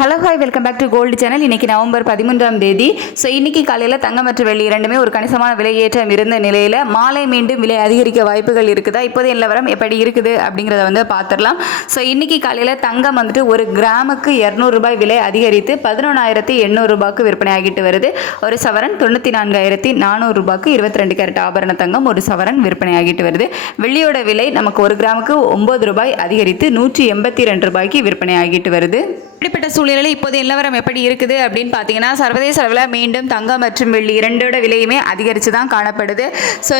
Hello hi welcome back to gold channel. இன்றைக்கி November 13ஆம் தேதி. ஸோ இன்றைக்கி காலையில் தங்கம் மற்றும் வெள்ளி இரண்டுமே ஒரு கணிசமான விலையேற்றம் இருந்த நிலையில் மாலை மீண்டும் விலை அதிகரிக்க வாய்ப்புகள் இருக்குதா, இப்போதைய நிலவரம் எப்படி இருக்குது அப்படிங்கிறத பார்த்துடலாம். ஸோ இன்றைக்கி காலையில் தங்கம் ஒரு கிராமுக்கு 200 ரூபாய் விலை அதிகரித்து 11,800 ரூபாய்க்கு விற்பனை ஆகிட்டு வருது. ஒரு சவரன் 94,400 ரூபாய்க்கு 22 கேரட் ஆபரண தங்கம் ஒரு சவரன் விற்பனை ஆகிட்டு வருது. வெள்ளியோட விலை நமக்கு ஒரு கிராமுக்கு 9 ரூபாய் அதிகரித்து 182 ரூபாய்க்கு விற்பனை ஆகிட்டு வருது. இப்படிப்பட்ட சூழ்நிலையில் இப்போதைய நிலவரம் எப்படி இருக்குது அப்படின்னு பார்த்தீங்கன்னா, சர்வதேச அளவில் மீண்டும் தங்கம் மற்றும் வெள்ளி இரண்டோட விலையுமே அதிகரித்து தான் காணப்படுது. ஸோ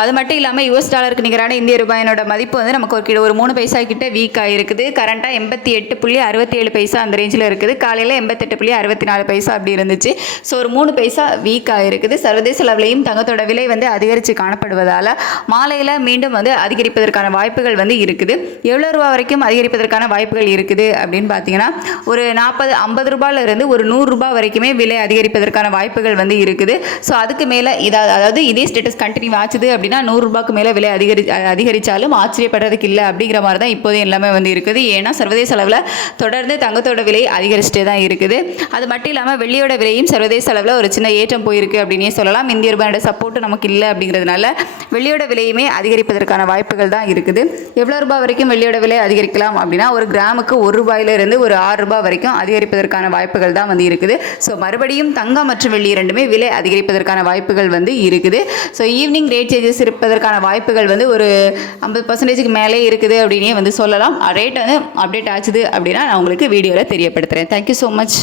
அது மட்டும் இல்லாமல் யூஎஸ் டாலருக்கு நிகரான இந்திய ரூபாயினோட மதிப்பு நமக்கு ஒரு 3 பைசா கிட்ட வீக் ஆகிருக்குது. கரண்ட்டாக 88.67 பைசா அந்த ரேஞ்சில் இருக்குது. காலையில் 88.64 பைசா அப்படி இருந்துச்சு. ஸோ ஒரு 3 பைசா வீக் ஆகிருக்குது. சர்வதேச அளவிலையும் தங்கத்தோட விலை அதிகரித்து காணப்படுவதால் மாலையில் மீண்டும் அதிகரிப்பதற்கான வாய்ப்புகள் இருக்குது. எவ்வளோ ரூபா வரைக்கும் அதிகரிப்பதற்கான வாய்ப்புகள் இருக்குது அப்படின்னு பார்த்தீங்கன்னா, ஒரு 40-50 ரூபாயிலிருந்து ஒரு 100 ரூபாய் வரைக்குமே விலை அதிகரிப்பதற்கான வாய்ப்புகள் இருக்குது. ஸோ அதுக்கு மேலே அதாவது இதே ஸ்டேட்டஸ் கண்டினியூ ஆச்சுது அப்படின்னா 100 ரூபாய்க்கு மேலே விலை அதிகரித்தாலும் ஆச்சரியப்படுறதுக்கு இல்லை அப்படிங்கிற மாதிரி தான் இப்போதையும் எல்லாமே இருக்குது. ஏன்னா சர்வதேச அளவில் தொடர்ந்து தங்கத்தோட விலை அதிகரிச்சுட்டே தான் இருக்குது. அது மட்டும் இல்லாமல் வெள்ளியோட விலையும் சர்வதேச அளவில் ஒரு சின்ன ஏற்றம் போயிருக்கு அப்படின்னே சொல்லலாம். இந்திய ரூபாயோட சப்போர்ட்டு நமக்கு இல்லை அப்படிங்கிறதுனால வெள்ளியோட விலையுமே அதிகரிப்பதற்கான வாய்ப்புகள் தான் இருக்குது. எவ்வளோ ரூபாய் வரைக்கும் வெள்ளியோட விலை அதிகரிக்கலாம் அப்படின்னா, ஒரு கிராமுக்கு 1 ரூபாயிலிருந்து ஒரு 6 ரூபாய் வரைக்கும் அதிகரிப்பதற்கான வாய்ப்புகள் தான் இருக்குது. ஸோ மறுபடியும் தங்கம் மற்றும் வெள்ளி இரண்டுமே விலை அதிகரிப்பதற்கான வாய்ப்புகள் இருக்குது. ஸோ ஈவினிங் ரேட் சேஞ்சஸ் இருப்பதற்கான வாய்ப்புகள் ஒரு 50% மேலே இருக்குது அப்படின்னே சொல்லலாம். ரேட் அப்டேட் ஆச்சுது அப்படின்னா நான் உங்களுக்கு வீடியோவில் தெரியப்படுத்துகிறேன். Thank you so much.